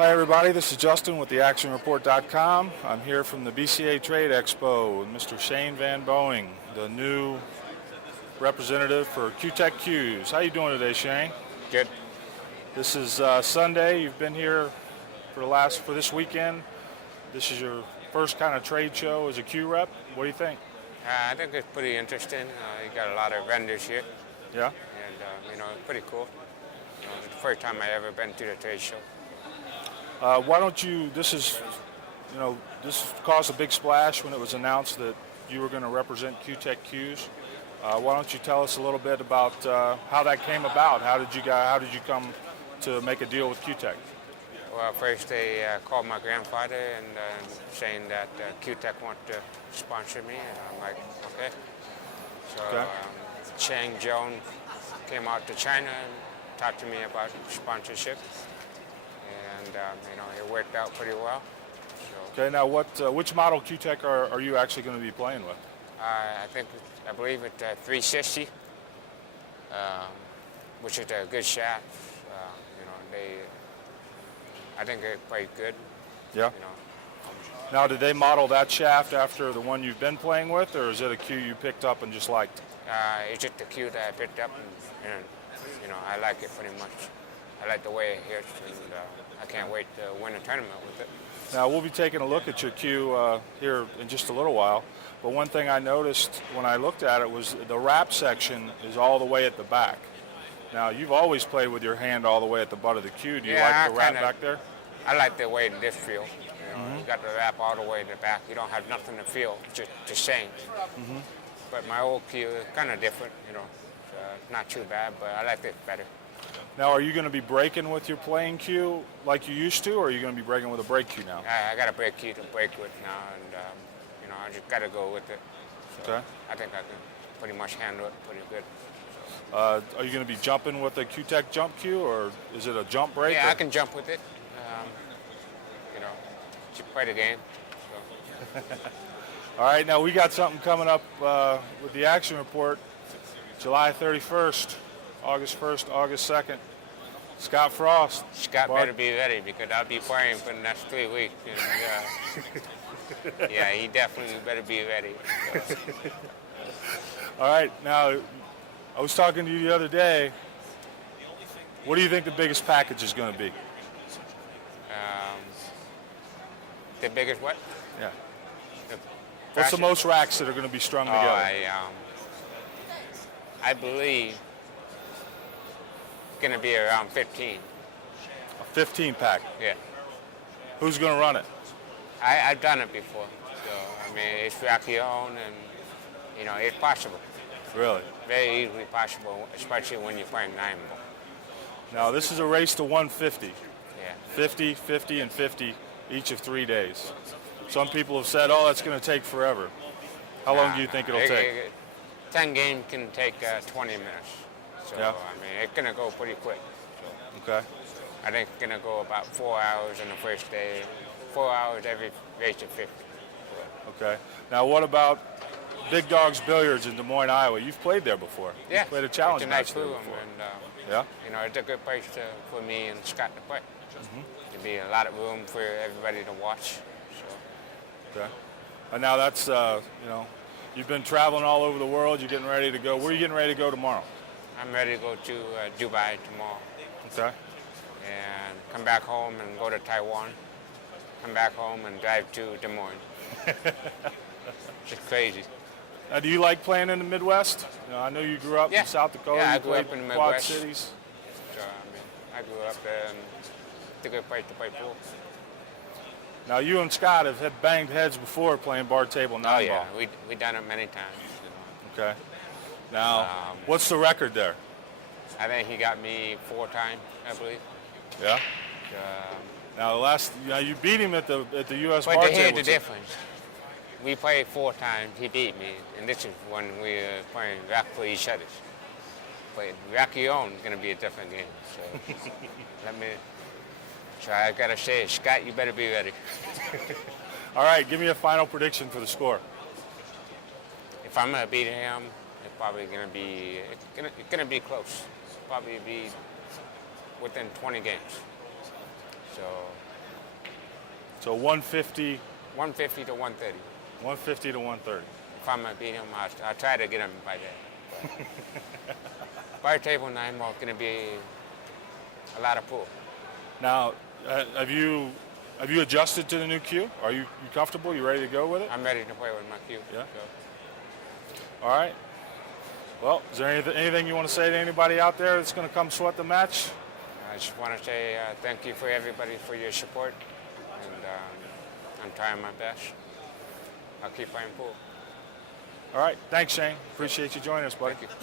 Hi everybody, this is Justin with theactionreport.com. I'm here from the BCA Trade Expo with Mr. Shane Van Boening, the new representative for Q-Tech Qs. How you doing today, Shane? Good. This is Sunday. You've been here for this weekend. This is your first kind of trade show as a Q rep. What do you think? I think it's pretty interesting. You got a lot of vendors here, Yeah? and it's pretty cool. It's the first time I ever been to the trade show. Why don't you, this caused a big splash when it was announced that you were going to represent Q-Tech Qs. Why don't you tell us a little bit about how that came about? How did you come to make a deal with Q-Tech? Well, first they called my grandfather and saying that Q-Tech wanted to sponsor me, and I'm like, okay. So Okay. Chang Joan came out to China and talked to me about sponsorship, and it worked out pretty well. So, Okay, now which model Q-Tech are you actually going to be playing with? I believe it's 360, which is a good shaft. I think they played good. Yeah. Now, did they model that shaft after the one you've been playing with, or is it a Q you picked up and just liked? It's just the cue that I picked up, and I like it pretty much. I like the way it hits, and I can't wait to win a tournament with it. Now, we'll be taking a look at your Q here in just a little while, but one thing I noticed when I looked at it was the wrap section is all the way at the back. Now, you've always played with your hand all the way at the butt of the Q. Do you like the wrap back there? I like the way this feels. You got the wrap all the way to the back. You don't have nothing to feel, just the same. But my old Q is kind of different, it's not too bad, but I like it better. Now, are you going to be breaking with your playing Q like you used to, or are you going to be breaking with a break Q now? I got a break Q to break with now, and I just got to go with it. So Okay. I think I can pretty much handle it pretty good. Are you going to be jumping with a Q-Tech jump Q, or is it a jump break? Yeah, or? I can jump with it. Just play the game. So. All right, now we got something coming up with the Action Report, July 31st, August 1st, August 2nd. Scott Frost. Scott better be ready because I'll be playing for the next 3 weeks. And, yeah, he definitely better be ready. So. All right, now I was talking to you the other day. What do you think the biggest package is going to be? The biggest what? Yeah. The What's the fashion- most racks that are going to be strung together? I believe it's going to be around 15. A 15 pack. Yeah. Who's going to run it? I've done it before. So, it's Rakion, and, it's possible. Really? Very easily possible, especially when you're playing 9-ball. Now, this is a race to 150. Yeah. 50, 50, and 50 each of 3 days. Some people have said, oh, that's going to take forever. How long do you think it'll take? 10 games can take 20 minutes. So, Yeah. it's going to go pretty quick. So, Okay. I think it's going to go about 4 hours on the first day, 4 hours every race of 50. Okay. Now, what about Big Dogs Billiards in Des Moines, Iowa? You've played there before. Yeah. You've played a challenge it's a nice match there room, before. and Yeah? it's a good place for me and Scott to play. There'll be a lot of room for everybody to watch. So. Okay. And now that's, you've been traveling all over the world. You're getting ready to go. Where are you getting ready to go tomorrow? I'm ready to go to Dubai tomorrow Okay. and come back home and go to Taiwan. Come back home and drive to Des Moines. It's crazy. Now, do you like playing in the Midwest? I know you grew up Yeah. in South Dakota. Yeah, you I grew played up in the Quad Midwest. Cities. So, I grew up there, and it's a good place to play pool. Now, you and Scott have had banged heads before playing bar table Oh, nine yeah, ball. we done it many times. Okay. Now, what's the record there? I think he got me 4 times, I believe. Yeah. Um, Now, you beat him at the U.S. But bar here's table. the difference. We played 4 times, he beat me, and this is when we were playing rack for each other. But Rakion is going to be a different game. So So I got to say, Scott, you better be ready. All right, give me a final prediction for the score. If I'm going to beat him, it's probably going to be, it's going to be close. Probably be within 20 games. So So 150, 150 to 130. 150 to 130. If I'm gonna beat him, I'll try to get him by then. By table 9 more gonna be a lot of pool. Now, have you adjusted to the new cue? Are you comfortable? You ready to go with it? I'm ready to play with my cue. Yeah. So, All right. Well, is there anything you want to say to anybody out there that's going to come sweat the match? I just want to say thank you for everybody for your support, and I'm trying my best. I'll keep playing pool. All right. Thanks, Shane. Appreciate you joining us, buddy. Thank you.